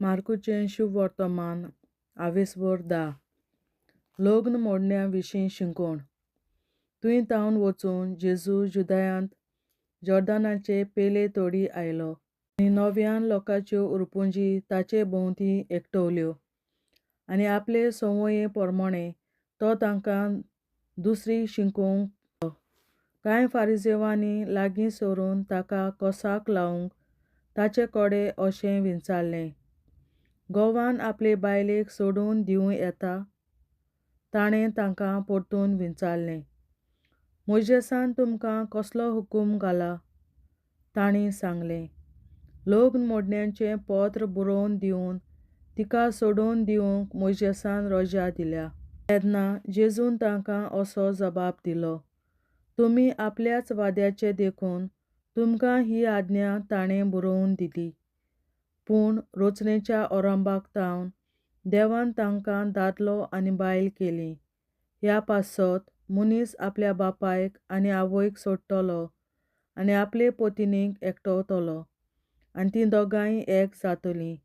मार्कूचें शुभ वर्तमान 10 लग्न मोडण्या विशीं शिंकोण. थंय तावन वचून जेजू जुदायांत जॉर्दानाचे पेले तोडी आयलो आनी नव्यान लोकांच्यो उरपुंजी ताचे भोंवती एकठवल्यो आनी आपले संवये पोरमोणे तो तांकां दुसरी शिंकोवंक लागलो. कांय फारिसेवांनी लागीं सरून ताका कोसाक लावंक ताचे कडेन अशें विचारलें, गोवान आपले बायलेक सोडून दिवं येता? ताणें तांकां परतून विचारलें, मोइजेसान तुमकां कसलो हुकूम घाला? तांणी सांगलें, लग्न मोडण्यांचें पत्र बरोवन दिवन तिका सोडून दिवंक मोइजेसान रोजा दिल्या. तेन्ना जेजून तांकां असो जबाब दिलो, तुमी आपल्याच वाद्याचें देखून तुमकां ही आज्ञा ताणें बरोवन दिली. पूण रचणेच्या ओरांबाक तावन देवान तांकां दादलो आनी बायल केली. ह्या पासत मनीस आपल्या बापायक आनी आवयक सोडटलो आनी आपले पत्नीक एकटवतलो आनी तीं दोगांय एक जातलीं.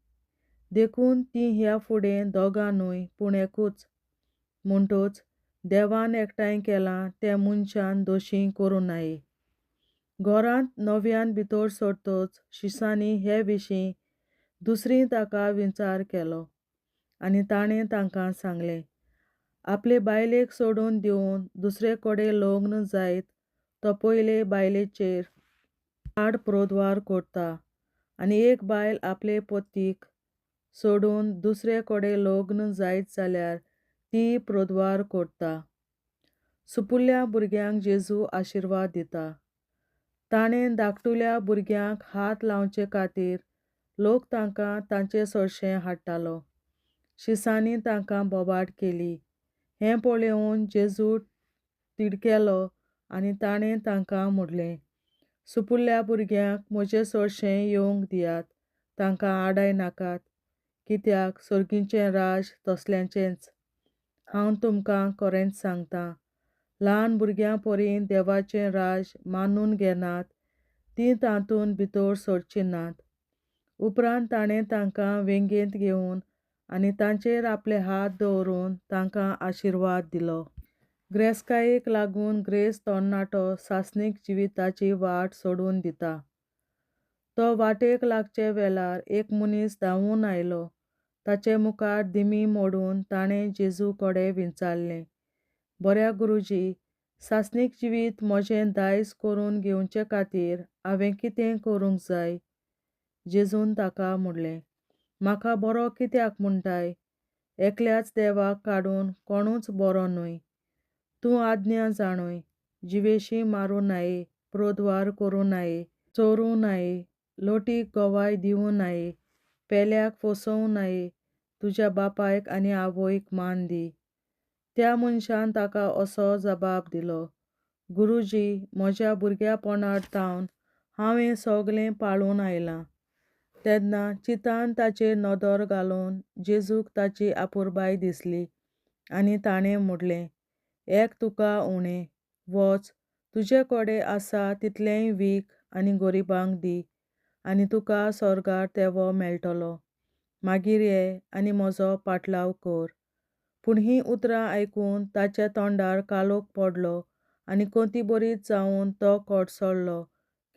देखून तीं ह्या फुडें दोगां न्हय पूण एकूच. म्हणटच देवान एकठांय केलां तें मनशान दोशी करूं नये. घरांत नव्यान भितर सरतच शिसांनी हे विशीं दुसरी ताका विचार केलो आनी ताणें तांकां सांगलें, आपले बायलेक सोडून दिवन दुसरे कडेन लग्न जायत तो पयले बायलेचेर आडप्रदवार करता आनी एक बायल आपले पतीक सोडून दुसरे कडेन लग्न जायत जाल्यार ती प्रदवार करता. सुपुल्या भुरग्यांक जेजू आशिर्वाद दिता. ताणें धाकटुल्या भुरग्यांक हात लावचे खातीर लोक तांकां तांचे सडशें हाडटालो. शिसांनी तांकां बोबाट केली. हें पळोवन जेजू तिडकेलो आनी ताणें तांकां म्हणलें, सुपुल्या भुरग्यांक म्हजें सडशें येवंक दियात, तांकां आडाय नाकात, कित्याक सर्गीचें राज तसल्यांचेंच. हांव तुमकां खरेंच सांगतां, ल्हान भुरग्यां परीं देवाचें राज मानून घेनात तीं तातूंत भितर सरचीं नात. उपरांत ताणें तांकां वेंगेंत घेवन आनी तांचेर आपले हात दवरून तांकां आशिर्वाद दिलो. गिरेस्तकायेक लागून गिरेस्त तरणाटो सासणीक जिविताची वाट सोडून दिता. तो वाटेक लागचे वेळार एक मनीस धांवून आयलो. ताचे मुखार दिमी मोडून ताणें जेजू कडेन विचारलें, बऱ्या गुरूजी, सासणीक जिवीत म्हजें दायज करून घेवचे खातीर हांवें कितें करूंक जाय? जेजून ताका म्हणलें, म्हाका बरो कित्याक म्हणटाय? एकल्याच देवाक काडून कोणूच बरो न्हय. तूं आज्ञा जाणय, जिवेशी मारूं नये, प्रदवार करूं नये, चोरूं नये, लोटीक गोवाय दिवं नये, पेल्याक फसवूं नये, तुज्या बापायक आनी आवयक मान दी. त्या मनशान ताका असो जबाब दिलो, गुरूजी, म्हज्या भुरग्यापणांत तावन हांव हें सगलें पाळून आयलां. तेन्ना चिंतान ताचेर नदर घालून जेजूक ताची आपुरबाय दिसली आनी ताणें म्हणलें, एक तुका उणें, वच, तुजे कडेन आसा तितलेंय वीक आनी गरिबांक दी आनी तुका स्वर्गांत तेंवो मेळटलो. मागीर ये आनी म्हजो पाटलाव कर. पूण हीं उतरां आयकून ताच्या तोंडार कालोख पडलो आनी कोती बरीच जावन तो कडसडलो,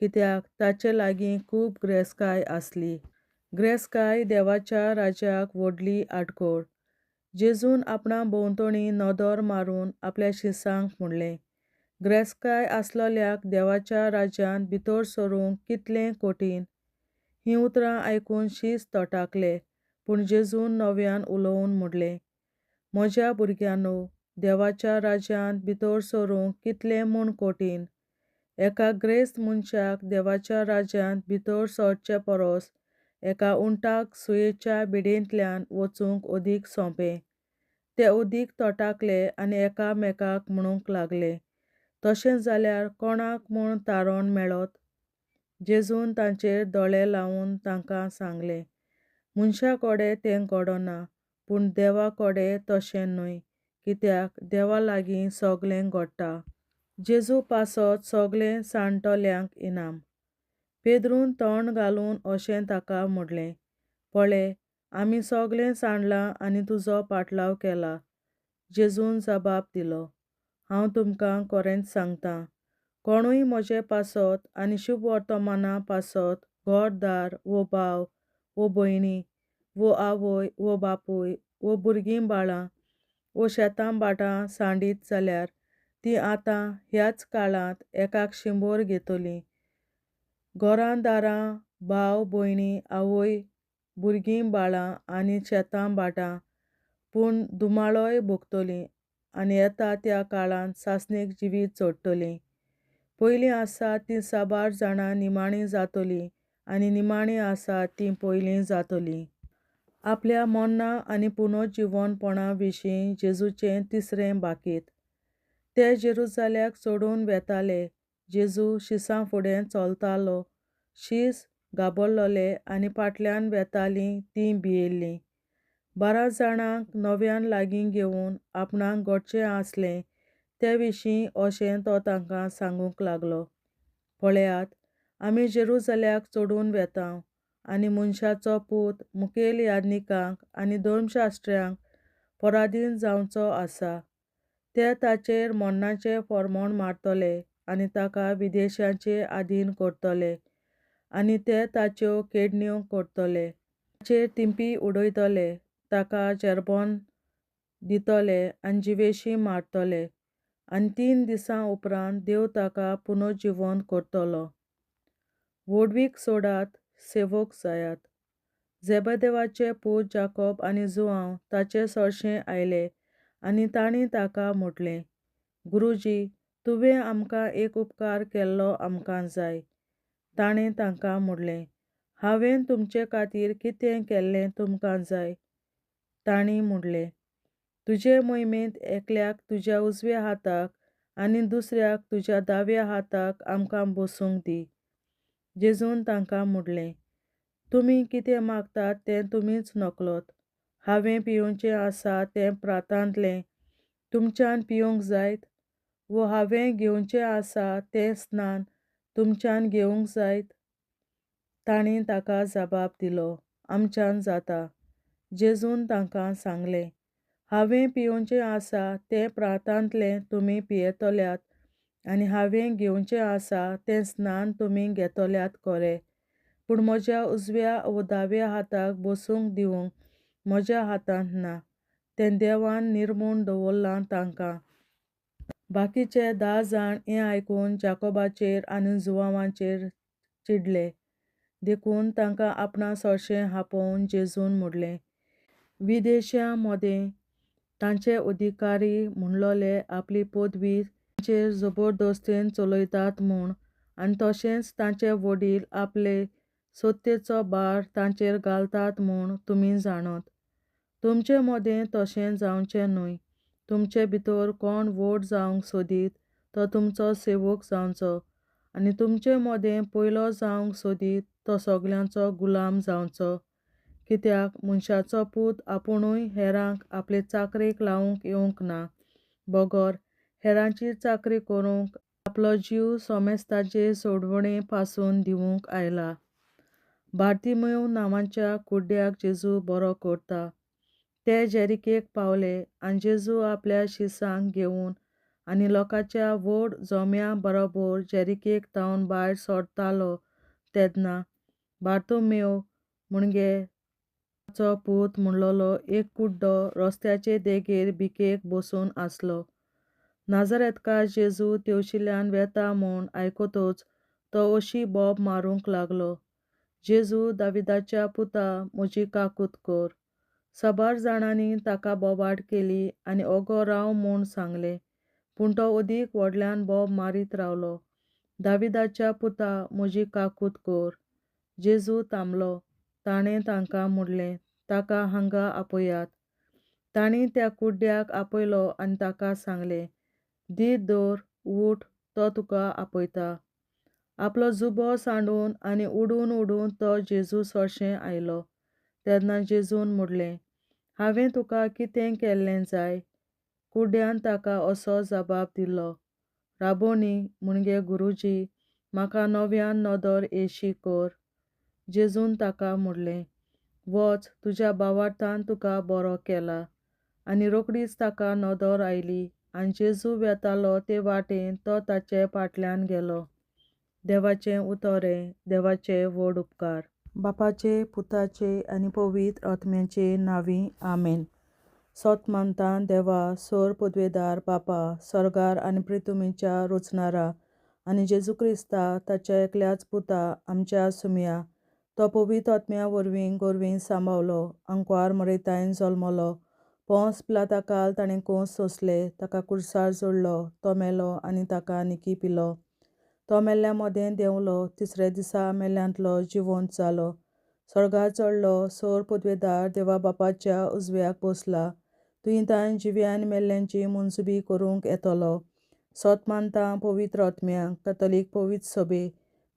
कित्याक ताचे लागीं खूब गिरेस्तकाय आसली. गिरेस्तकाय देवाच्या राज्याक व्हडली आडखळ. जेजून आपणा भोंवतणी नदर मारून आपल्या शिसांक म्हणलें, गिरेस्तकाय आसलोल्याक देवाच्या राज्यांत भितर सरूंक कितलें कठीण. हीं उतरां आयकून शीस तटाकले. पूण जेजून नव्यान उलोवन म्हणलें, म्हज्या भुरग्यांनो, देवाच्या राज्यांत भितर सरूंक कितलें म्हूण कठीण. एका गिरेस्त मनशाक देवाच्या राज्यांत भितर सरचे परस एका उंटाक सुयेच्या बिडेंतल्यान वचूंक अदीक सोंपें. ते अदीक तटाकले आनी एकामेकाक म्हणूंक लागले, तशें जाल्यार कोणाक म्हूण तारण मेळत? जेजून तांचेर दोळे लावन तांकां सांगलें, मनशा कडेन तें घडना, पूण देवा कडेन तशें न्हय, कित्याक देवा लागीं सगलें घडटा. जेजू पासत सगलें जाणटल्यांक इनाम. पेद्रून तोंड घालून अशें ताका म्हणलें, पळय, आमी सगळें सांडलां आनी तुजो पाटलाव केला. जेजून जबाब दिलो, हांव तुमकां खरेंच सांगतां, कोणूय म्हजे पासत आनी शुभ वर्तमाना पासत घर दार वो भाव वो भयणी वो आवय वो बापूय वो भुरगीं बाळां वो शेतां भाटां सांडीत जाल्यार ती आतां ह्याच काळांत एकाक 100 घेतलीं. घरां दारां भाव भयणी आवय भुरगीं बाळां आनी शेतां भाटां पूण दुमाळोय भोगतलीं आनी येता त्या काळांत सासणेक जिवीत जोडटलीं. पयलीं आसात तीं साबार जाणां निमाणीं जातलीं आनी निमाणीं आसात तीं पयलीं जातलीं. आपल्या मरणां आनी पुनर्जीवनपणा विशीं जेजूचें तिसरें बाकीत. ते जेरुसाल्याक सोडून वेताले. जेजू शिसां फुडें चलतालो. शीस घाबरलोले आनी फाटल्यान वेतालीं तीं भियेल्लीं. 12 जाणांक नव्यान लागीं घेवन आपणाक घडचें आसलें ते विशीं अशें तो तांकां सांगूंक लागलो. पळयात, आमी जेरुसाल्याक चडून वेतांव आनी मनशाचो पूत मुखेल याजकांक आनी धर्मशास्त्र्यांक पराधीन जावचो आसा. ते ताचेर मरणाचें फर्मोण मारतले आनी ताका विदेशांचे आधीन करतले आनी ते ताच्यो केडण्यो करतले. ताचेर तिंपी उडयतले, ताका जेरबोन दितले आनी जिवेशी मारतले आनी 3 दिसां उपरांत देव ताका पुनर्जीवन करतलो. वडवीक सोडात, सेवक जायात. झेबेदेवाचे पूत जाकोब आनी जुआंव ताचे सरशें आयले आनी तांणी ताका म्हटलें, गुरूजी, तुवें आमकां एक उपकार केल्लो आमकां जाय. ताणें तांकां म्हणलें, हांवें तुमचे खातीर कितें केल्लें तुमकां जाय? तांणी म्हणलें, तुजे मोहिमेंत एकल्याक तुज्या उजव्या हाताक आनी दुसऱ्याक तुज्या दाव्या हाताक आमकां बसूंक दी. जेजून तांकां म्हणलें, तुमी कितें मागतात तें तुमीच नकळोत. हांवें पिवचें आसा तें प्रांतांतलें तुमच्यान पिवंक जायत? वो हांवें घेवचें आसा तें स्नान तुमच्यान घेवंक जायत? तांणी ताका जबाब दिलो, आमच्यान जाता. जेजून तांकां सांगलें, हांवें पिवचें आसा तें प्रांतांतलें तुमी पियेतल्यात आनी हांवें घेवचें आसा तें स्नान तुमी घेतल्यात खरें, पूण म्हज्या उजव्या वो दाव्या हाताक बसूंक दिवंक म्हज्या हातांत ना. तें देवान निर्मूण दवरलां तांकां. बाकीचे 10 जाण हें आयकून जाकोबाचेर आनी जुआंवाचेर चिडले. देखून तांकां आपणा सरशें आपोवन जेजून म्हणलें, विदेशां मदें तांचे अधिकारी म्हणलोले आपली पदवी तांचेर जबरदस्तेन चलयतात म्हूण आनी तशेंच तांचे वडील आपले सत्तेचो भार तांचेर घालतात म्हूण तुमी जाणत. तुमचे मदें तशें जावचें न्हय. तुमचे भितर कोण व्हड जावंक सोदीत तो तुमचो सेवक जावचो आनी तुमचे मदें पयलो जावंक सोदीत तो सगल्यांचो गुलाम जावचो. कित्याक मनशाचो पूत आपुणूय हेरांक आपले चाकरेक लावंक येवंक ना, बगर हेरांची चाकरी करूंक आपलो जीव सोमेस्ताचे सोडवणे पासून दिवंक आयला. बार्तिमेव नांवाच्या कुड्ड्याक जेजू बरो करता. ते जेरिकेक पावले आनी जेजू आपल्या शिसांक घेवन आनी लोकांच्या व्हड जोम्या बरोबर जेरिकेक थावन भायर सरतालो तेन्ना बार्तोमेव म्हणगे ताचो पूत म्हणलोलो एक कुड्डो रस्त्याचे देगेर भिकेक बसून आसलो. नाजरेतकार जेजू तेवशिल्यान वेता म्हूण आयकतच तो अशी बोब मारूंक लागलो, जेजू दाविदाच्या पुता म्हजी काकूट कर. साबार जाणांनी ताका बोबाड केली आनी ओगो राव म्हूण सांगलें, पूण तो अदीक व्हडल्यान बोब मारीत रावलो, दाविदाच्या पुता म्हजी काकूट कर. जेजू थांबलो. ताणें तांकां म्हणलें, ताका हांगा आपयात. तांणी त्या कुड्ड्याक आपयलो आनी ताका सांगलें, दीत दवर, उठ, तो तुका आपयता. आपलो जुबो सांडून आनी उडून उडून तो जेजू सरशें आयलो. तेन्ना जेजून म्हणलें, हांवें तुका कितें केल्लें जाय? कुड्ड्यान ताका असो जबाब दिलो, राबोनी म्हणगे गुरूजी, म्हाका नव्यान नदर येशी कर. जेजून ताका म्हणलें, वच, तुज्या भावार्थान तुका बरो केला. आनी रोकडीच ताका नदर आयली, आनी जेजू वेतालो ते वाटेन तो ताचे फाटल्यान गेलो. देवाचें उतोरें. देवाचे व्हड उपकार. बापाचे, पुताचे आनी पवित्र आत्म्याचे नांवी. आमेन. सोत मानता देवा, सोर पदवेदार बापा, स्वर्गार आनी पृथ्वीच्या रचणारा, आनी जेजू क्रिस्ता ताच्या एकल्याच पुता आमच्या सुमया, तो पवित्र आत्म्या वरवीं गोरवीं सांबावलो, अंकवार मरयतायन जल्मलो, पोंस पिलाताकाल ताणें कोंस सोंसले, ताका कुर्सार जोडलो, तो मेलो आनी ताका निकी पिलो. तो मेल्ल्या मोदें देंवलो, तिसऱ्या दिसा मेल्ल्यांतलो जिवंत जालो, स्वर्गार चडलो, सोर पदवेदार देवा बापाच्या उजव्याक बसला, तुयें जिव्या आनी मेल्ल्यांची मुंजबी करूंक येतलो. सोत मानता पवित्र आत्म्याक, कॅथोलीक पवित्र सभे,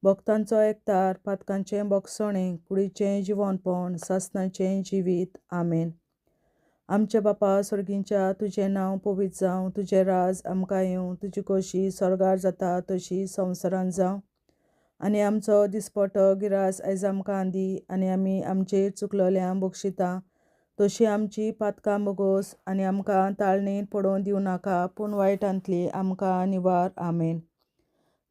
भक्तांचो एकतार, पातकांचें बोगसणें, कुडीचें जिवंतपण, सासणाचें जिवीत. आमेन. आमचे बापा स्वर्गींच्या, तुजें नांव पवित्र जावं, तुजें राज आमकां येवं, तुजी खोशी स्वर्गार जाता तशी संवसारांत जावं. आनी आमचो दिसपट्टो गिरास आयज आमकां दी, आनी आमी आमचेर चुकलोल्यांक बक्षिता तशी आमची पातकां बोगोस, आनी आमकां ताळणेंत पडोवन दिवं नाका, पूण वायटांतली आमकां निवार. आमेन.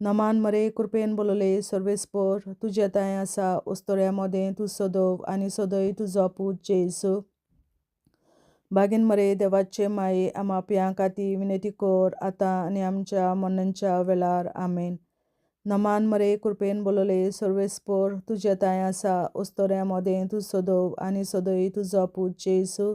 नमान मरे, कृपेन बोलोले, सर्वेस्पर, तुजे ताय आसा, उस्तोऱ्या मोदें तूं सदव, आनी सदय तुजो पूत जेजू. बागीन मरे, देवाचे माये, आमाप्यां खातीर विनंती कर, आतां आनी आमच्या मरणाच्या वेळार. आमेन. नमान मरे, कृपेन बोलोले, सर्वेस्पर, तुजे ताय आसा, उस्तोऱ्या मोदें तूं सदव, आनी सदय तुजो पूत जेजू.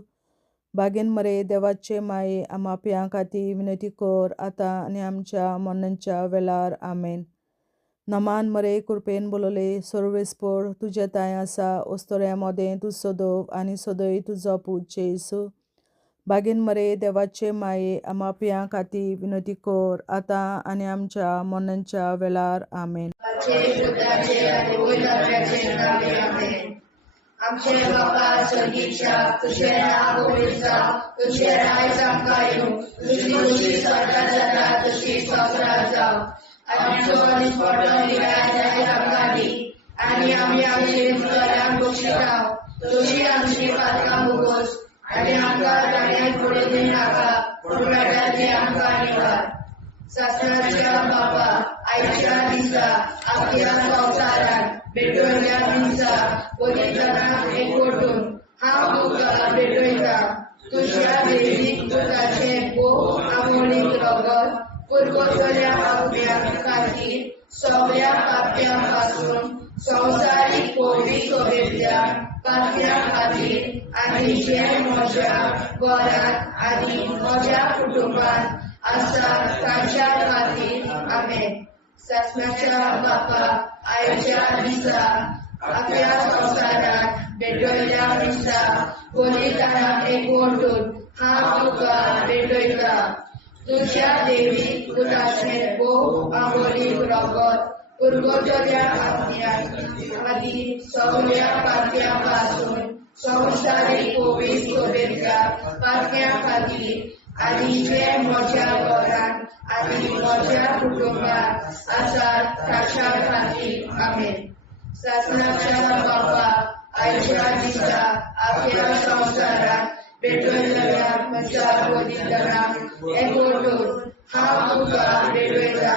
बागीन मरे, देवाचे माये, आमाप्यां खातीर विनंती कर, आतां आनी आमच्या मरणाच्या वेळार. आमेन. नमान मरे, कृपेन बोलोले, सर्वेस्पर, तुजे ताय आसा, उस्तोऱ्या मोदें तूं सदव, आनी सदय तुजो पूत जेजू. बागीन मरे, देवाचे माये, आमाप्यां खातीर विनंती कर, आतां आनी आमच्या मरणाच्या वेळार. आमेन. आमचे बापा स्वर्गीच्या, तुझें नांव पवित्र जावं, तुझें राज आमकां येवं, तुजी खुशी स्वर्गार जाता तशी संवसारांत जावं. आमचो दिसपट्टो गिरास आयज आमकां दी, आनी आमी आमचे चुकलोल्यांक बक्षिता तशी आमची पातकां बोगोस, आनी आमकां ताळयेंत पडोवन दिवं नाका, पूण वायटांतली आमकां निवार. सासणाच्या बापा, आयच्या दिसा आख्या संवसारांत भेटवयल्या दिसा बलिदानाक एकवटून हांव तुका भेटयता. तुज्या दैवीक पुताचें भोव आमोणीक रगत पुरगोटल्या आत्म्या खातीर सगळ्या पाप्यां पासून संवसारीक पवित्र सभेंतल्या पाप्यां खातीर, आनी जे म्हज्या घरांत आनी म्हज्या कुटुंबांत आसा तांच्या खातीर. आमेन. सासणाच्या बापा, आयच्या दिसा आख्या संवसारांत भेटवयल्या दिसा बलिदानाक एकवटून हांव तुका भेटयता. तुज्या दैवीक पुताचें भोव आमोणीक रगत पुरगोटल्या आत्म्या खातीर सगळ्या पाप्यां पासून संवसारीक पवित्र सभेंतल्या पाप्यां खातीर, आनी जे म्हज्या घरांत आनी म्हज्या कुटुंबांत आसात तांच्या खातीर. आमेन. सासणाच्या बापा, आयच्या दिसा आख्या संवसारांत भेटवयल्या म्हज्या बलिदानाक एकवटून हांव तुका भेटयता.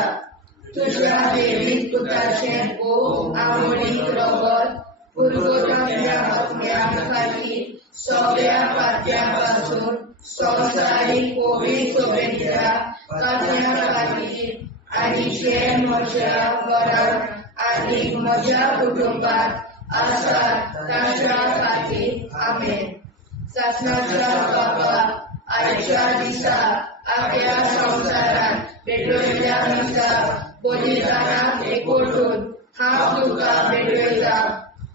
तुज्या दैवीक पुताचें भोव आमोणीक रगत पुरगोटल्या आत्म्या खातीर सगळ्या पाप्यां पासून संवसारीक पवित्र सभेंतल्या पाप्यां खातीर, आनी जे म्हज्या घरांत आनी म्हज्या कुटुंबांत आसात तांच्या खातीर. आमेन. सासणाच्या बापा, आयच्या दिसा आख्या संवसारांत भेटवयल्या दिसा बलिदानाक एकवटून हांव तुका भेटयता.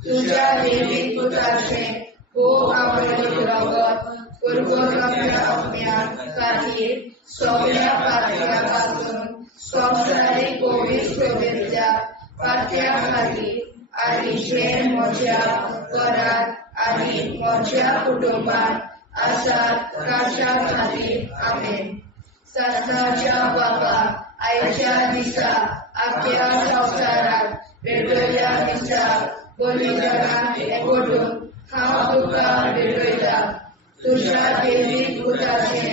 तुज्या दैवीक पुताचें भोव आमोणीक रगत पुरगोटल्या आत्म्या खातीर सगळ्या पाप्यां पासून संवसारीक पवित्र सभेंतल्या पाप्यां खातीर, आनी जे म्हज्या घरांत आनी म्हज्या कुटुंबांत आसात तांच्या खातीर. आमेन. सासणाच्या बापा, आयच्या दिसा आख्या संवसारांत भेटवयल्या दिसा बलिदानाक एकवटून हांव तुका भेटयता तुज्या दैवीक पुताचे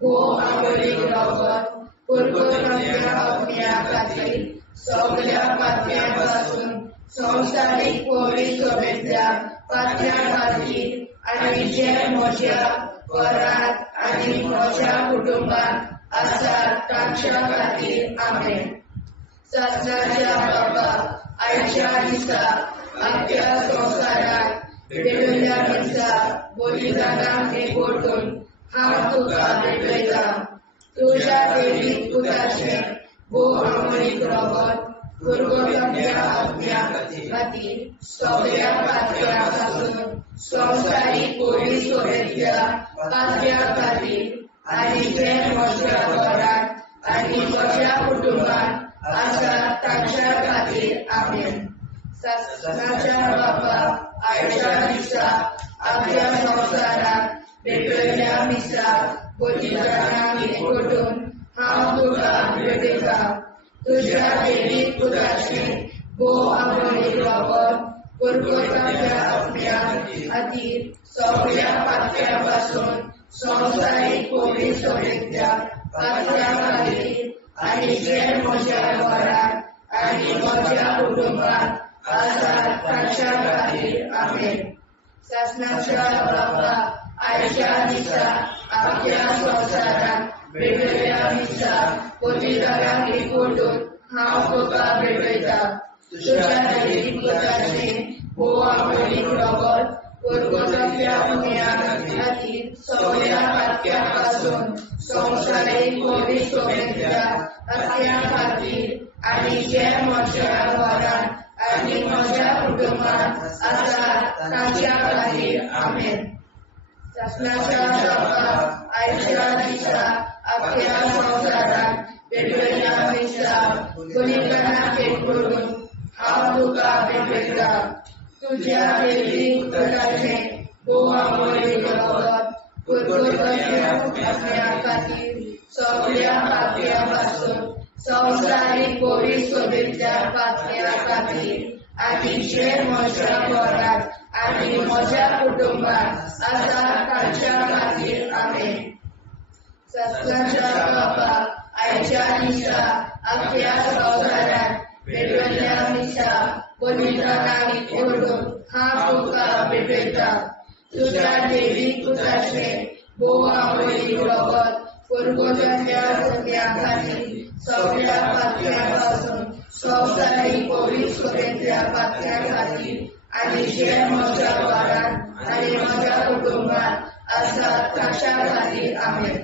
भो आंबोलीक रगत पुरगोवप्या आत्म्या खातीर सगळ्या पातळ्यां पासून संवसारीक पवित्र सभेंतल्या पातळ्या खातीर आनी जे म्हज्या घरांत आनी म्हज्या कुटुंबांत आसात तांच्या खातीर आमेन. सासणाच्या बाबा आयच्या दिसा आख्या संवसाराक भेटयल्या दिसा बलिदानाक एकवटून हांव तुका भेटयता तुज्या दैवीक पुताचे भो आंबोलीक रगत पुरगोवप्या आत्म्या खातीर सगळ्या पातळ्यां पासून संवसारीक पवित्र सभेंतल्या पातळ्या खातीर आनी जे म्हज्या घरांत आनी म्हज्या कुटुंबांत आसात तांच्या खातीर आमेन. सासणाच्या बाबा आयच्या दिसा आख्या संवसाराक भेटयल्या दिसा बलिदानाक एकवटून हांव तुका भेटयता तुज्या दैवीक पुताचे भो आंबोलीक रगत पुरगोवप्या आत्म्या खातीर सगळ्या पातळ्यां पासून संवसारीक पवित्र सभेंतल्या पातळ्या खातीर आनी जे म्हज्या घरांत आनी म्हज्या कुटुंबांत आसात तांच्या खातीर आमेन. सासणाच्या बाबा आयच्या दिसा आख्या संवसाराक भेटयल्या दिसा बलिदानाक एकवटून हांव तुका भेटयता तुज्या दैवीक पुताचे भो आंबोलीक रगत पुरगोवप्या आत्म्या खातीर सगळ्या पातळ्यां पासून संवसारीक पवित्र सभेंतल्या पातळ्या खातीर आनी जे म्हज्या घरांत आनी म्हज्या कुटुंबांत आसात तांच्या खातीर आमेन. सासणाच्या बाबा आयच्या दिसा आख्या संवसाराक भेटयल्या दिसा बलिदानाक एकवटून हांव तुका भेटयता तुज्या दैवीक पुताचे भो आंबोलीक रगत पुरगोवप्या आत्म्या खातीर सगळ्या पातळ्यां पासून संवसारीक पवित्र सभेंतल्या पातळ्या खातीर आनी जे म्हज्या घरांत आनी म्हज्या कुटुंबांत आसात तांच्या खातीर आमेन. सासणाच्या बाबा आयच्या दिसा आख्या संवसाराक भेटयल्या दिसा बलिदानाक एकवटून हांव तुका भेटयता तुज्या दैवीक पुताचे भो आंबोलीक रगत पुरगोवप्या आत्म्या खातीर सगळ्या पातळ्यां पासून संवसारीक पवित्र सभेंतल्या पातळ्या खातीर आनी जे म्हज्या घरांत आनी म्हज्या कुटुंबांत आसात तांच्या खातीर आमेन.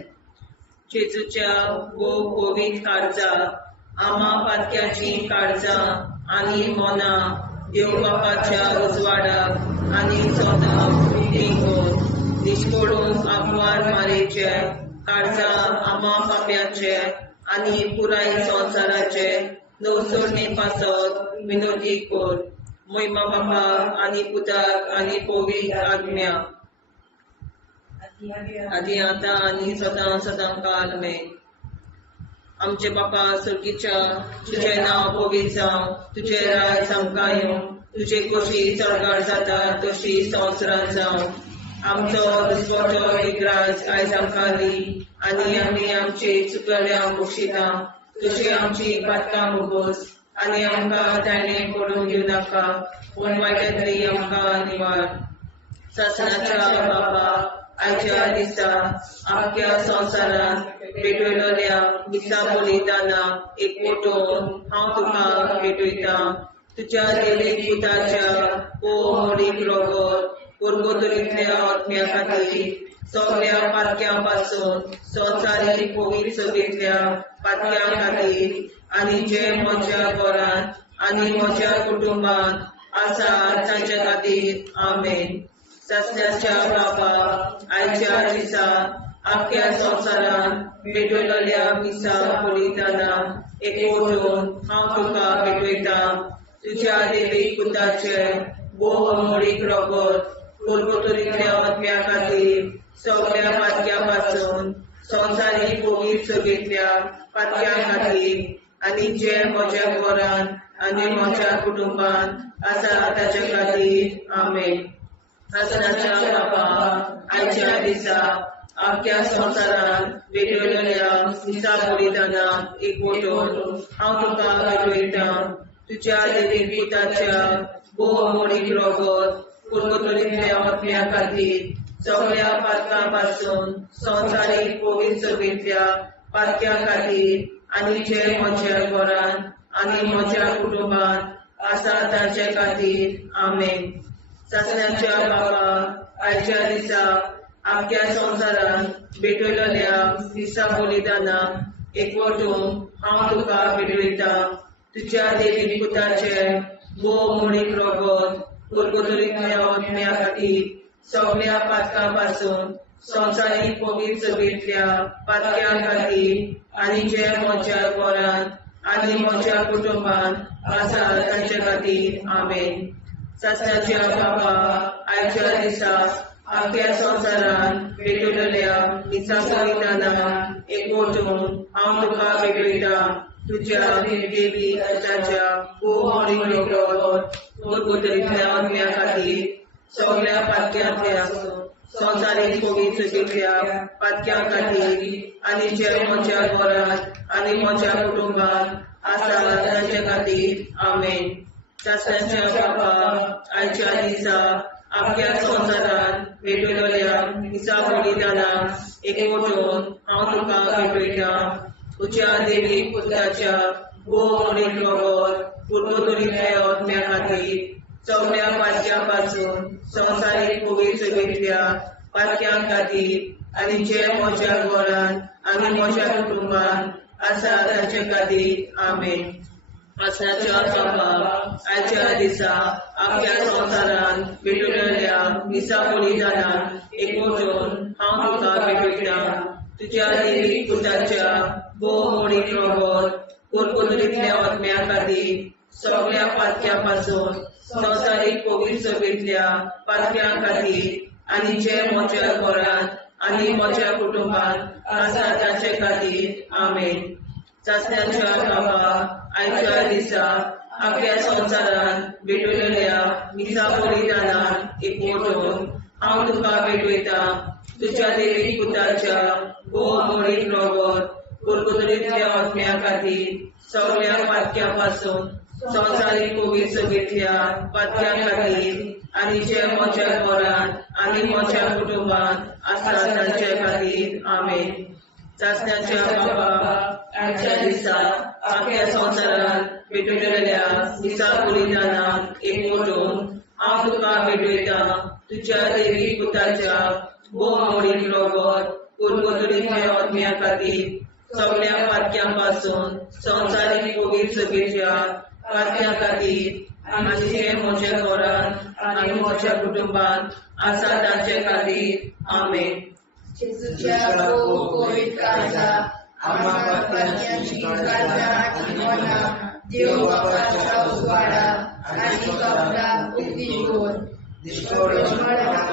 जेजूच्या भो पवित्र काळजा आमा पातक्याची काळजां आनी मोना देव बापाच्या उजवाडाक आनी सदां उदेगून निश्कोडून आग्वार मारेचे काळजा आमा पाप्याचे आनी पुराय संवसाराचे नवसोडणे पासत विनोदी कोर महिमा बापा आनी पुताक आनी पवित्र आत्म्या आदी आतां आनी सदां सदां काल आमेन. आमचे बापा सुर्गीच्या तुजें नांव पवित्र जावं तुजें राज आमकां येवं तुजे कशी चडगाड जाता तशी संवसारांत जावं आमचो दिसवटो एक राज आयज आमकां दी आनी आमी आमचे चुकल्यांक बक्षिता तशी आमची पातकां मुगोस आनी आमकां ताणें पडूंक दिवं नाका पूण वायटांतली आमकां निवार. सासणाच्या बापा आयच्या दिसा आख्या संवसारांत भेटयलोल्या दिसा बलिदानाक एकवटून हांव तुका भेटयता तुज्या दैवीक पुताच्या भो आंबोलीक रगत पुरगोवप्या आत्म्या खातीर सगळ्या पातळ्यां पासून संवसारीक पवित्र सभेंतल्या पातळ्या खातीर आनी जे म्हज्या घरांत आनी म्हज्या कुटुंबांत आसात तांच्या खातीर आमेन. सासणाच्या बापा आयच्या दिसा आख्या संवसारांत भेटयलोल्या दिसा बलिदानाक एकवटून हांव तुका भेटयता तुज्या दैवीक पुताचे भो आंबोलीक रगत पुरगोवप्या आत्म्या खातीर सगळ्या पातक्या पासून संवसारीक पवित्र सभेंतल्या पातक्या खातीर आनी जे म्हज्या घरांत आनी म्हज्या कुटुंबांत आसा ताच्या खातीर आमेन. हसनाच्या बाबा आयच्या दिसा आख्या संवसारान भेटवलेल्या दिसा बलिदानाक एकवटून हांव तुका भेटयता तुज्या देवीक पुताच्या भोवमोडीक रगत कुरकुतुरींतल्या आत्म्या खातीर सगळ्या पातकां पासून संवसारीक पवित्र सभेंतल्या पातक्या खातीर आनी जे म्हज्या घरान आनी म्हज्या कुटुंबान आसा तांचे खातीर आमेन. सासण्याच्या बाबा आयच्या दिसा आख्या संवसारान भेटवलेल्या दिसा बलिदानाक एकवटून हांव तुका भेटयता तुज्या देवीक पुताचे भोवमोडीक रगत कुरकुतुरींतल्या आत्म्या खातीर सगळ्या पातकां पासून संवसारीक पवित्र सभेंतल्या पातक्या खातीर आनी जे म्हज्या घरान आनी म्हज्या कुटुंबान आसा तांचे खातीर आमेन. सासण्याच्या बाबा आयच्या दिसा आख्या संवसारान भेटवलेल्या दिसा बलिदानाक एकवटून हांव तुका भेटयता तुज्या देवीक पुताच्या भोवमोडीक रगत कुरकुतुरींतल्या आत्म्या खातीर सगळ्या पातक्यांतल्या संवसारीक पवित्र सभेंतल्या पातक्या खातीर आनी जे म्हज्या घरान आनी म्हज्या कुटुंबान आसा तांचे खातीर आमेन. सासण्याच्या बाबा आयच्या दिसा आख्या संवसारान भेटवलेल्या दिसा बलिदानाक एकवटून हांव तुका भेटयता तुज्या देवीक पुताच्या भोवमोडीक रगत कुरकुतुरींतल्या आत्म्या खातीर सगळ्या पातक्या पासून संवसारीक पवित्र सभेंतल्या पातक्या खातीर आनी जे म्हज्या घरान आनी म्हज्या कुटुंबान आसा तांचे खातीर आमेन. सासण्याच्या बाबा आयच्या दिसा आख्या संवसारान भेटवलेल्या दिसा बलिदानाक एकवटून हांव तुका भेटयता तुज्या देवीक पुताच्या भोवमोडीक रगत कुरकुतुरींतल्या आत्म्या खातीर सगळ्या पातक्या पासून संवसारीक पवित्र सभेंतल्या पातक्या खातीर आनी जे म्हज्या घरान आनी म्हज्या कुटुंबान आसा तांचे खातीर आमेन. सासण्याच्या बाबा आयच्या दिसा आख्या संवसारान भेटवलेल्या दिसा बलिदानाक एकवटून हांव तुका भेटयता तुज्या देवीक पुताच्या भोवमोडीक रगत कुरकुतुरींतल्या आत्म्या खातीर सगळ्या पातक्या पासून संवसारीक पवित्र सभेंतल्या पातक्या खातीर आनी जे म्हज्या घरान आनी म्हज्या कुटुंबान आसा तांचे खातीर आमेन. सासण्याच्या बाबा आयच्या दिसा आख्या संवसारान भेटवलेल्या दिसा बलिदानाक एकवटून हांव तुका भेटयता तुज्या देवीक पुताच्या भोवमोडीक रगत कुरकुतुरींतल्या आत्म्या खातीर सगळ्या पातक्या पासून संवसारीक पवित्र सभेंतल्या पातक्या खातीर आनी जे म्हज्या घरान आनी म्हज्या कुटुंबान आसा तांचे खातीर आमेन. जेजूच्या पवित्र काळजा आम्हा पातकांची काळजा आनी मना देव बापाच्या उजवाडा आनी कपडा उक्ती करून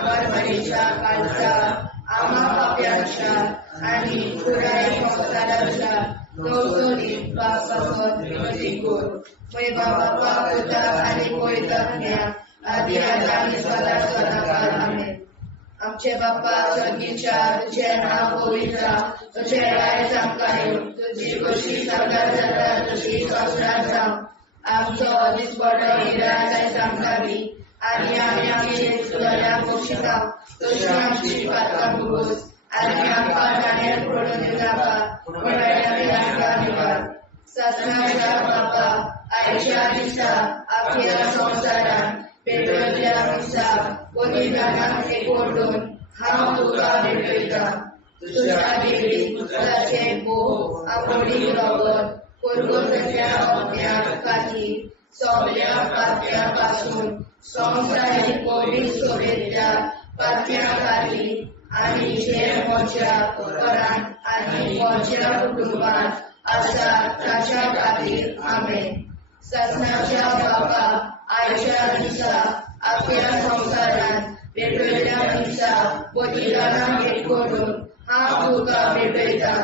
परमेच्या काळजा आम्हा पाप्यांच्या आनी पुराय संवसाराच्या गवसणीत पापावर विनंती करून मैबा बापा पुता आनी पवित्रात्म्या आदी आनी सदा सदाकाळ आमेन. आमचे बापा स्वर्गीच्या तुझे नाव पवित्र तुझे राय आमकां येवं तुजी कशी सगळ्यात जाता तशी संवसारांत जावं आमचो दिसपडो हिराय आमकां दी आनी आमी आमचे सुदाऱ्यांक बक्षिता तशी आमची पातकां भोगोस आनी आमकां जाण्यार पडून नाका पूण आमी आमकां निवाड. सासणाच्या बापा आयच्या दिसा आख्या संवसारान भेटवलेल्या दिसा बलिदानाक एकवटून हांव तुका भेटयता तुज्या देवीक पुताचे भोवमोडीक रगत कुरकुतुरींतल्या आत्म्या खातीर सगळ्या पातक्या पासून संवसारीक पवित्र सभेंतल्या पातक्या खातीर आनी जे म्हज्या घरान आनी म्हज्या कुटुंबान आसा ताच्या खातीर आमेन. सासणाच्या बापा आयच्या दिसा आख्या संवसारान भेटवलेल्या दिसा बलिदानाक एकवटून हांव तुका भेटयता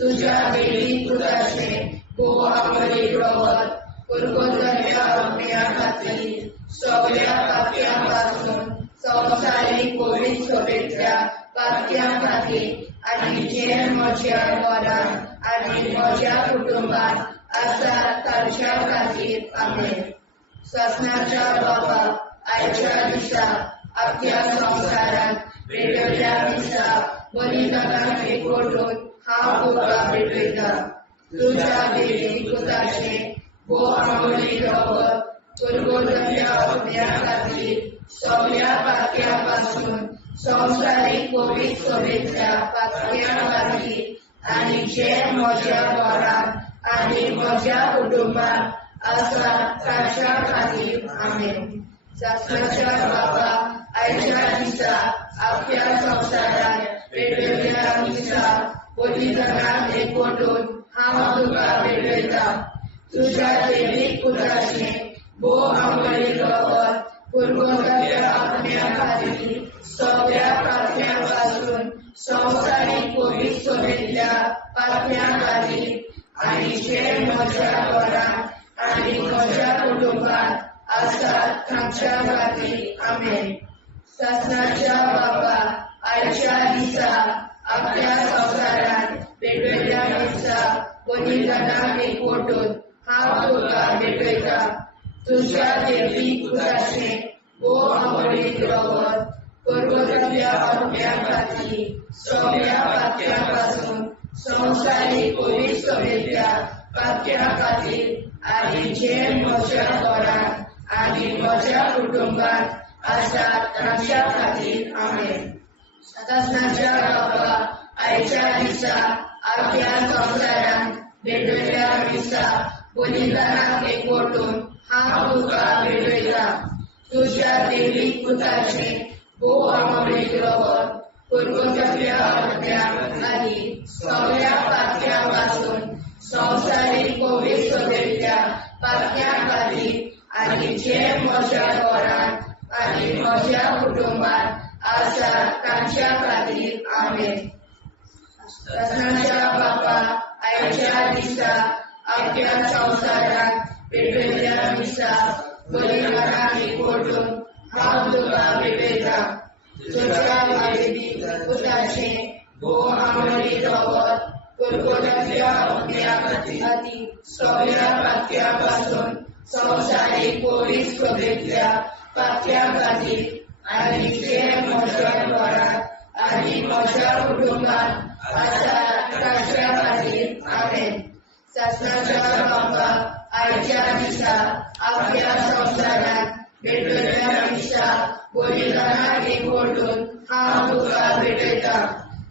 तुज्या देवीक पुताचे भोवमोडीक रगत कुरकुतुरींतल्या आत्म्या खातीर सगळ्या पातक्या पासून संवसारीक कोवीड सोबेतल्या पातक्यां खातीर आनी जे म्हज्या घरांत आनी म्हज्या कुटुंबात आसात तांच्या खातीर आमेन. ससनाच्या बाबा, आयच्या दिसा आख्या संवसारांत पेटयल्ल्या दिसा बलिदानाक एकवटून हांव तुका भेटयता. तुज्या देवी पुताचें वो आमोली रगत कुरगुरल्या अपन्या खातीर सगळ्या पातक्यां पासून संवसारीक कोवीड सोबेतल्या पातक्यां खातीर आनी जे म्हज्या घरांत आनी म्हज्या कुटुंबात आसा तांच्या खातीर आमेन. ससनाच्या बाबा, आयच्या दिसा आख्या संवसारांत पेटयल्ल्या दिसा बलिदानाक एकवटून हांव तुका भेटयता. तुज्या देवीक पुताचें वो आमोली रगत कुरगुरल्या अपन्या खातीर सगळ्या पातक्यां पासून संवसारीक कोवीड सोबेतल्या पातक्यां खातीर आनी जे म्हज्या घरांत आनी म्हज्या कुटुंबात आसात तांच्या खातीर आमेन. ससनाच्या बाबा, आयच्या दिसा आख्या संवसारांत पेटयल्ल्या दिसा बलिदानाक एकवटून हांव तुका भेटयता. तुज्या देवीक पुताचें वो आमोली रगत कुरगुरल्या अपन्या खातीर सगळ्या पातक्यां पासून संवसारीक कोवीड सोबेतल्या पातक्यां खातीर आनी जे म्हज्या घरांत आनी म्हज्या कुटुंबात आसात तांच्या खातीर आमेन. ससनाच्या बाबा, आयच्या दिसा आख्या संवसारांत पेटयल्ल्या दिसा बलिदानाक एकवटून हांव तुका भेटयता. तुज्या देवीक पुताचें वो आमोली रगत कुरगुरल्या अपन्या खातीर सगळ्या पातक्यां पासून संवसारीक कोवीड सोबेतल्या पातक्यां खातीर आनी जे म्हज्या घरांत आनी म्हज्या कुटुंबात आसात तांच्या खातीर आमेन. ससनाच्या बाबा, आयच्या दिसा आख्या संवसारांत पेटयल्ल्या दिसा बलिदानाक एकवटून हांव तुका भेटयता. तुज्या देवीक पुताचें वो आमोली रगत कुरगुरल्या अपन्या खातीर सगळ्या पातक्यां पासून संवसारीक कोवीड सोबेतल्या पातक्यां खातीर आनी जे म्हज्या घरांत आनी म्हज्या कुटुंबात आसात तांच्या खातीर आमेन. ससनाच्या बाबा, आयच्या दिसा आख्या संवसारांत पेटयल्ल्या दिसा बलिदानाक एकवटून हांव तुका भेटयता.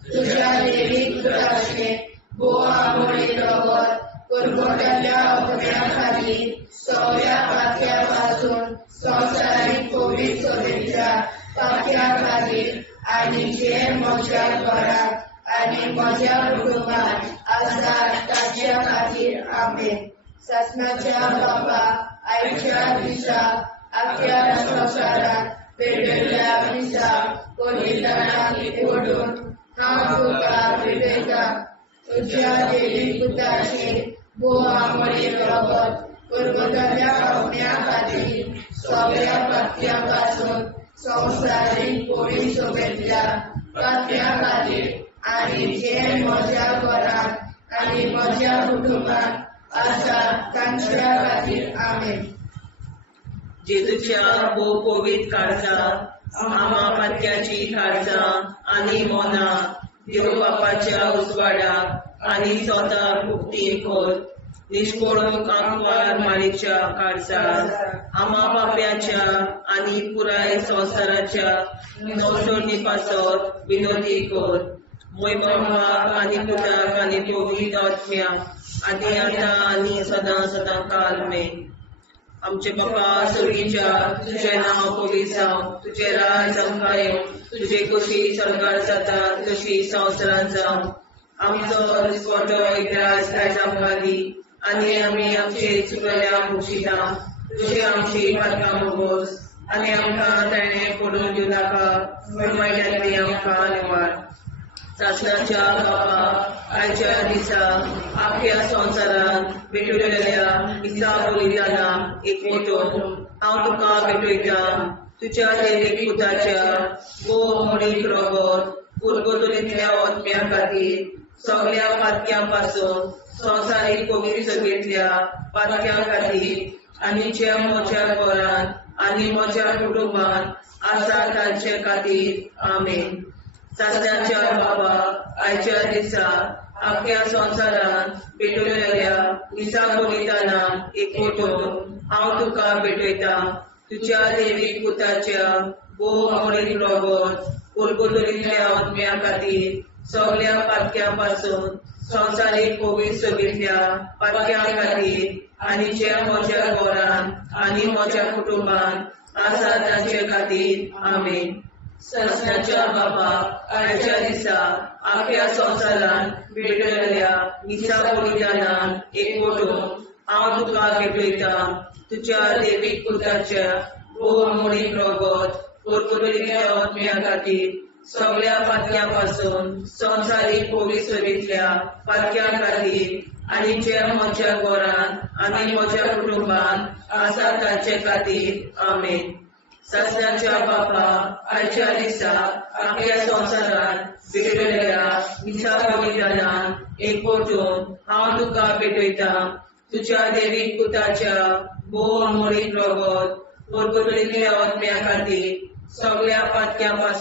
तुज्या देवीक पुताचें वो आमोली रगत कुरगुरल्या अपन्या खातीर सगळ्या पातक्यां पासून संवसारीक कोवीड सोबेतल्या पातक्यां खातीर आनी जे म्हज्या घरांत आनी म्हज्या कुटुंबात आसात तांच्या खातीर आमेन. ससनाच्या बाबा, आयच्या दिसा आख्या संवसारांत पेटयल्ल्या दिसा बलिदानाक एकवटून हांव तुका भेटयता. तुज्या देवीक पुताचें वो आमोली रगत कुरगुरल्या अपन्या खातीर सगळ्या पातक्यां पासून संवसारीक कोवीड सोबेतल्या पातक्यां खातीर आनी जे म्हज्या घरांत आनी म्हज्या कुटुंबात आसात तांच्या खातीर आमेन. जेजूच्या वो कोवीड काळजां आमा पातक्याची काळजां आनी मोना देव बापाच्या उजवाडाक आनी स्वता मुक्ती कोर. निष्कोळूक आंकवार माळेच्या काळजांत आमा बाप्याच्या आनी पुराय संवसाराच्या संशोधनी पासत विनोदी कोर. मोय बापाक आनी पुताक आनी पवित्र आत्म्याक आदी आतां आनी सदां सदां काल मेन. आमचे बापा सुर्गीच्या तुझें नांव पवित्र जावं, तुजें राज आमकां येवं, तुजी कशी सरकार जाता तशी संवसारांत जावं. आमचो दिसवटो एकदांच आयज आमकां दी आनी आमी आमचे चुकल्या मुक्षिता तुजी आमची पातकां भोगोस आनी आमकां ताणें पडून दिवं नाका पूण वायट्यांतली आमकां निवार. सासणाच्या बापा आयच्या दिसा आख्या संवसारांत भेटलेल्या दिसा बलिदानाक एकवटून हांव तुका भेटयता. तुझ्या देवीक पुताच्या वो मोडीक रोगोत उरगोतुरीतल्या ओतम्या खातीर सगळ्या पातक्यां संवसारीक पवित्र सभेंतल्या पातक्यां खातीर आनी जे म्हज्या घरांत आनी म्हज्या कुटुंबांत आसा तांचे खातीर आमेन. सासऱ्याच्या बाबा आयच्या दिसा आख्या संवसारांत भेटलेल्या दिसा बलिदानां एकवटून हांव तुका भेटयता. तुझ्या देवीक पुताच्या वो मोडीक रोगोत उरगोतुरीतल्या ओतम्या खातीर सगळ्या पातक्यां संवसारीक पवित्र सभेंतल्या पातक्यां खातीर आनी जे म्हज्या घरांत आनी म्हज्या कुटुंबांत आसा तांचे खातीर आमेन. सासऱ्याच्या बाबा आयच्या दिसा आख्या संवसारांत भेटलेल्या दिसा बलिदानां एकवटून हांव तुका भेटयता. तुझ्या देवीक पुताच्या वो मोडीक रोगोत उरगोतुरीतल्या ओतम्या खातीर सगळ्या पातक्यां संवसारीक पवित्र सभेंतल्या पातक्यां खातीर आनी जे म्हज्या घरांत आनी म्हज्या कुटुंबांत आसा तांचे खातीर आमेन. सासऱ्याच्या बापा आयच्या दिसा आख्या संवसारांत भेटलेल्या दिसा बलिदानां एकवटून हांव तुका भेटयता. तुझ्या देवीक पुताच्या वो मोडीक रोगोत उरगोतुरीतल्या ओतम्या खातीर सगळ्या पातक्यां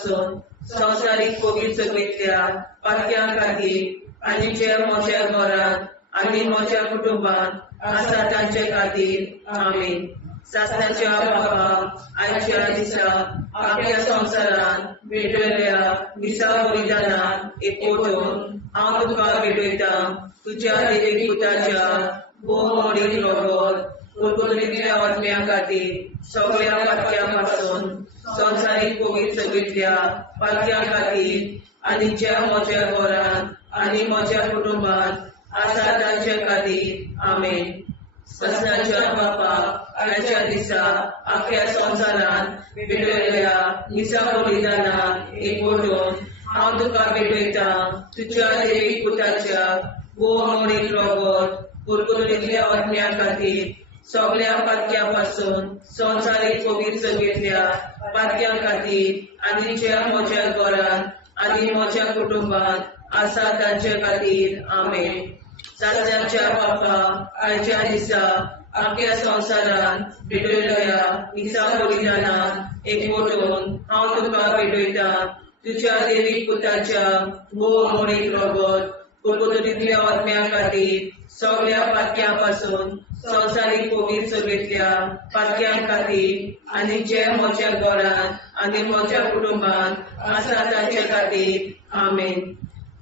संवसारीक पवित्र सभेंतल्या पातक्यां खातीर आनी जे म्हज्या घरांत आनी म्हज्या कुटुंबांत आसा तांचे खातीर आमेन. सासऱ्याच्या बाबा आयच्या दिसा आख्या संवसारांत भेटलेल्या दिसा बलिदानां एकवटून हांव तुका भेटयता. तुझ्या देवीक पुताच्या वो मोडीक रोगोत उरगोतुरीतल्या ओतम्या खातीर सगळ्या पातक्यां संवसारीक पवित्र सभेंतल्या पातक्यां खातीर आनी जे म्हज्या घरांत आनी म्हज्या कुटुंबांत आसा तांचे खातीर आमेन. सासऱ्याच्या बापा आयच्या दिसा आख्या संवसारांत भेटलेल्या दिसा बलिदानां एकवटून हांव तुका भेटयता. तुझ्या देवीक पुताच्या वो मोडीक रोगोत उरगोतुरीतल्या ओतम्या खातीर सगळ्या पातक्यां संवसारीक पवित्र सभेंतल्या पातक्यां खातीर आनी जे म्हज्या घरांत आनी म्हज्या कुटुंबांत आसा तांचे खातीर आमेन. सासऱ्याच्या बापा आयच्या दिसा आख्या संवसारांत भेटलेल्या दिसा बलिदानां एकवटून हांव तुका भेटयता. तुझ्या देवीक पुताच्या वो मोडीक रोगोत उरगोतुरीतल्या ओतम्या खातीर सगळ्या पातक्यां संवसारीक पवित्र सभेंतल्या पातक्यां खातीर आनी जे म्हज्या घरांत आनी म्हज्या कुटुंबांत आसा तांचे खातीर आमेन.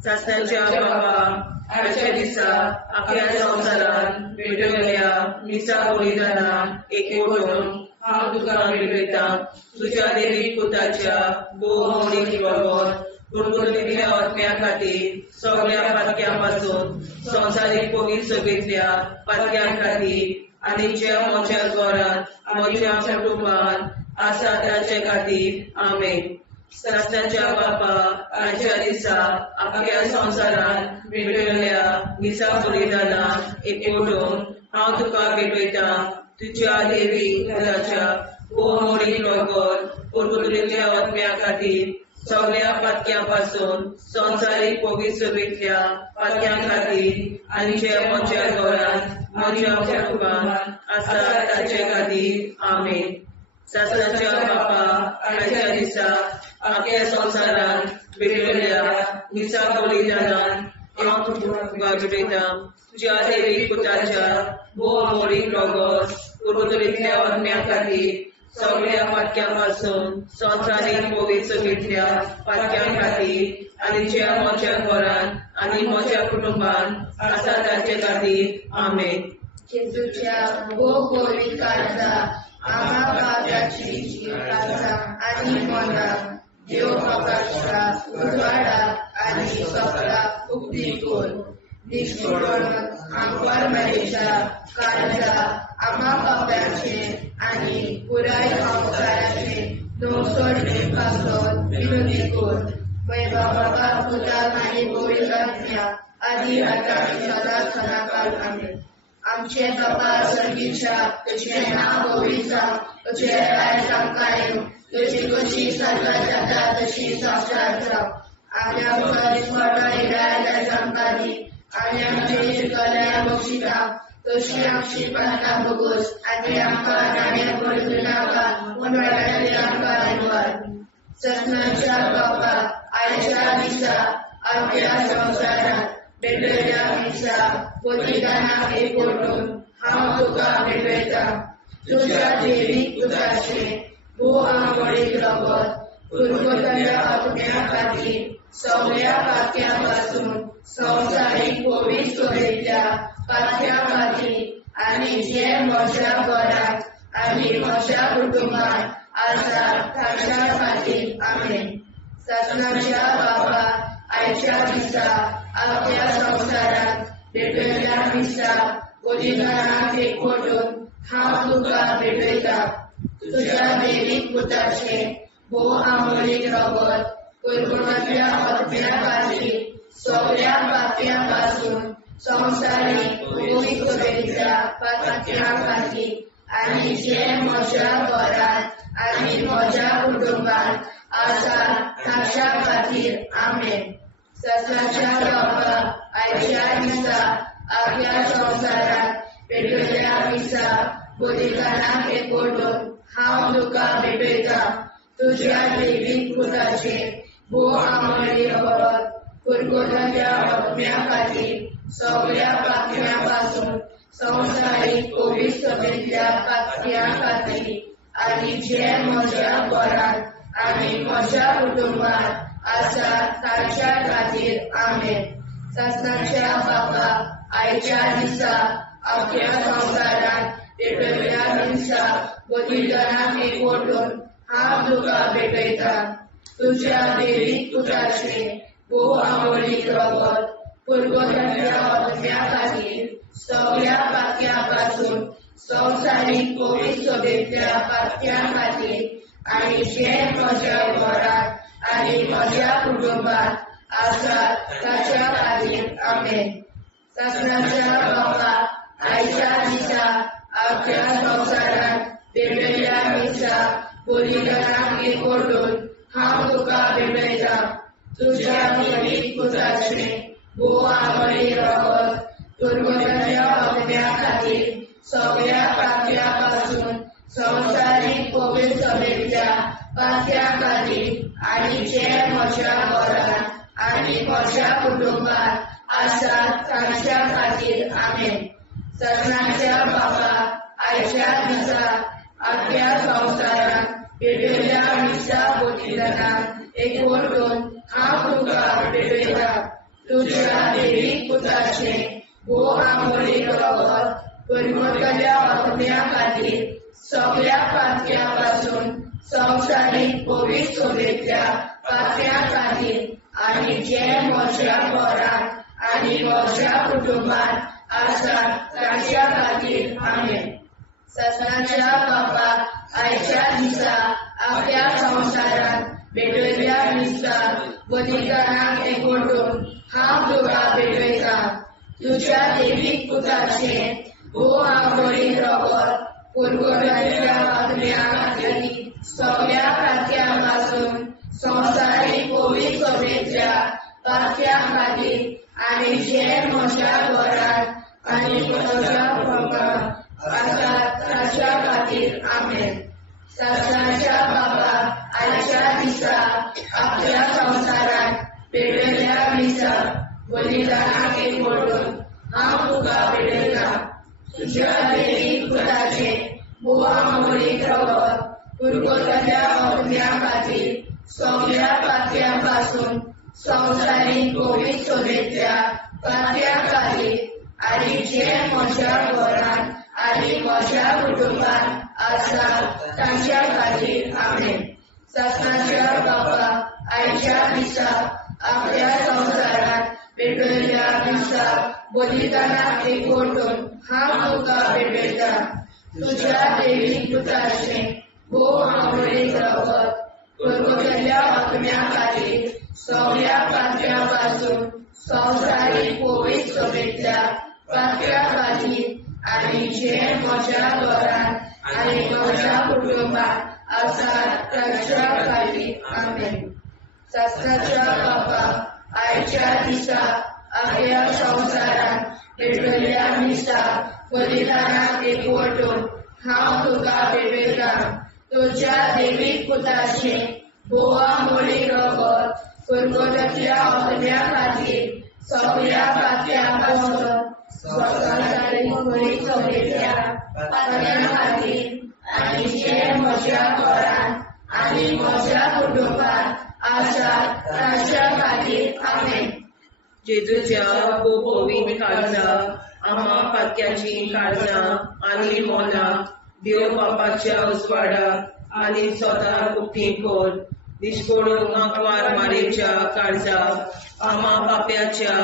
सासऱ्याच्या बाबा आयच्या दिसा आख्या संवसारांत भेटलेल्या दिसा बलिदानां एकवटून हांव तुका भेटयता. तुझ्या देवीक पुताच्या वो मोडीक रोगोत उरगोतुरीतल्या ओतम्या खातीर सगळ्या पातक्यां संवसारीक पवित्र सभेंतल्या पातक्यां खातीर आनी जे म्हज्या घरांत म्हज्या कुटुंबांत आसा तांचे खातीर आमेन. सासऱ्याच्या बापा आयच्या दिसा आख्या संवसारांत भेटलेल्या दिसा बलिदानां एकवटून हांव तुका भेटयता. तुझ्या देवीक पुताच्या वो मोडीक रोगोत उरगोतुरीतल्या ओतम्या खातीर सगळ्या पातक्यां संवसारीक पवित्र सभेंतल्या पातक्यां खातीर आनी जे म्हज्या घरांत म्हज्या कुटुंबांत आसा तांचे खातीर आमेन. सासऱ्याच्या बापा आयच्या दिसा आख्या संवसारांत भेटलेल्या दिसा बलिदानां हांव तुका भेटयता. तुझ्या देवीक पुताच्या वो मोडीक रोगोत उरगोतुरीतल्या ओतम्या खातीर सगळ्या पातक्यां संवसारीक पवित्र सभेंतल्या पातक्यां खातीर आनी जे म्हज्या घरांत आनी म्हज्या कुटुंबांत आसा तांचे खातीर आमेन. जेजूच्या वो पवित्र काळजा आम्हा पापाची काळजा आनी मनाक देव प्रकाशा उजवाडा आनी सगळा उक्ती कर. निष्ठुरण आमकां मेळच्या काळजा आम्हा पाप्याचे आनी पुराय संवसाराचे नवसोडे पासत विनोदी कर. वैभवाका पुता आनी पवित्र आत्म्या आदी आता सदा सदाकाळ आमेन. आमचे बाबा सर्गीच्या तुझे नाव पवित्र जावं, तुझे राज्य आमकां येवं, तुझी कशी स्वर्गात जाता तशी संसारात जावं. आनी आमकां दिसपट्टो इराय आमकां दी, आनी आमची चुकल्यार बक्षिता, तशी आमची प्रार्थना भोगोस, आनी आमकां नाण्या पडूं नाका, पूण वायटांतल्यान आमकां वाचय. सत्नाच्या बाबा आयच्या दिसा आमच्या संवसारांत भेटयल्या दिसा बलिदानाक एकवटून हांव तुका भेटयता. तुज्या देवीक पुताचें भोव आंबोळीक रगत पुरगताच्या आत्म्या खातीर सगळ्या पातक्यां पासून संवसारीक पवित्र सोयेच्या पातक्या खातीर आनी जे म्हज्या घरांत आनी म्हज्या कुटुंबांत आसा ताच्या खातीर आमेन. सत्नाच्या बाबा आयच्या दिसा आपल्या संवसारांत भेटयल्या दिसा बलिदानाक एकवटून हांव तुका भेटयता. तुज्या देवीक पुताचें भोव आंबोळीक रगत पुरगताच्या आत्म्या खातीर सगळ्या पातक्यां पासून संवसारीक पवित्र सोयेच्या पातक्या खातीर आनी जे म्हज्या घरांत आनी म्हज्या कुटुंबांत आसा ताच्या खातीर आमेन. सत्नाच्या बाबा आयच्या दिसा आपल्या संवसारांत भेटयल्या दिसा बलिदानाक एकवटून हांव तुका भेटयता. तुज्या देवीक पुताचें भोव आंबोळीक रगत पुरगताच्या आत्म्या खातीर सगळ्या पातक्यां पासून संवसारीक पवित्र सोयेच्या पातक्या खातीर आनी जे म्हज्या घरांत आनी म्हज्या कुटुंबांत आसा ताच्या खातीर आमेन. सत्नाच्या बाबा आयच्या दिसा आपल्या संवसारांत भेटयल्या दिसा बलिदानाक एकवटून हांव तुका भेटयता. तुज्या देवीक पुताचें भोव आंबोळीक रगत पुरगताच्या आत्म्या खातीर सगळ्या पातक्यां पासून संवसारीक पवित्र सोयेच्या पातक्या खातीर आनी जे म्हज्या घरांत आनी म्हज्या कुटुंबांत आसा ताच्या खातीर आमेन. सत्नाच्या बाबा आयच्या दिसा आपल्या संवसारांत भेटयल्या दिसा बलिदानाक एकवटून हांव तुका भेटयता. तुज्या देवीक पुताचें भोव आंबोळीक रगत पुरगताच्या आत्म्या खातीर सगळ्या पातक्यां पासून संवसारीक पवित्र सोयेच्या पातक्या खातीर आनी जे म्हज्या घरांत आनी म्हज्या कुटुंबांत आसा ताच्या खातीर आमेन. सत्नाच्या बाबा आयच्या दिसा आपल्या संवसारांत भेटयल्या दिसा बलिदानाक एकवटून हांव तुका भेटयता. तुज्या देवीक पुताचें भोव आंबोळीक रगत पुरगताच्या आत्म्या खातीर सगळ्या पातक्यां पासून संवसारीक पवित्र सोयेच्या पातक्या खातीर आनी जे म्हज्या घरांत आनी म्हज्या कुटुंबांत आसा ताच्या खातीर आमेन. सत्नाच्या बाबा आयच्या दिसा आपल्या संवसारांत भेटयल्या दिसा बलिदानाक एकवटून हांव तुका भेटयता. तुज्या देवीक पुताचें भोव आंबोळीक रगत पुरगताच्या आत्म्या खातीर सगळ्या पातक्यां पासून संवसारीक पवित्र सोयेच्या पातक्या खातीर आनी जे म्हज्या घरांत आनी म्हज्या कुटुंबांत आसा ताच्या खातीर आमेन. सत्नाच्या बाबा आयच्या दिसा आपल्या संवसारांत भेटयल्या दिसा बलिदानाक एकवटून हांव तुका भेटयता. तुज्या देवीक पुताचें भोव आंबोळीक रगत पुरगताच्या आत्म्या खातीर सगळ्या पातक्यां पासून संवसारीक पवित्र सोयेच्या पातक्या खातीर आनी जे म्हज्या घरांत आनी म्हज्या कुटुंबांत आसा ताच्या खातीर आमेन. सत्नाच्या बाबा आयच्या दिसा आपल्या संवसारांत भेटयल्या दिसा बलिदानाक एकवटून हांव तुका भेटयता. तुज्या देवीक पुताचें भोव आंबोळीक रगत पुरगताच्या आत्म्या खातीर सगळ्या पातक्यां पासून संवसारीक पवित्र सोयेच्या पातक्या खातीर आनी जे म्हज्या घरांत आनी म्हज्या कुटुंबात आसात तांच्या खातीर आमेन. शास्त्राच्या बाबा आयच्या दिसा आख्या संवसारांत पेटयल्ल्या मिसा बलिदानाक एकवटून हांव तुका भेटयता. तुज्या देवीक पुताचे बोवा मोडी रगत सुरगोदाच्या अग्न्या खातीर सगळ्या पात्यां पासून स्वताची बळी चलयल्या पात्यां खातीर आनी जे म्हज्या घरांत आनी म्हज्या कुटुंबात आसात तांच्या खातीर आमेन. जेजूच्या पवित्र काळजा आम्हा पातक्याची काळजां आनी मोना देव बापाच्या उजवाडाक आनी स्वता उक्ती कोर. निष्पळून आंकवार मारेच्या काळजा आम्हा पाप्याच्या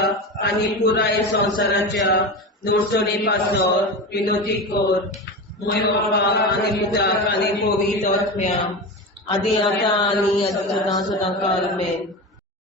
आनी पुराय संवसाराच्या नोडसणी पासत विनोदी कोर. मोय बापा आनी पुताक आनी पवित्र आत्म्या आदी आतां आनी सदां सदां काल आमेन.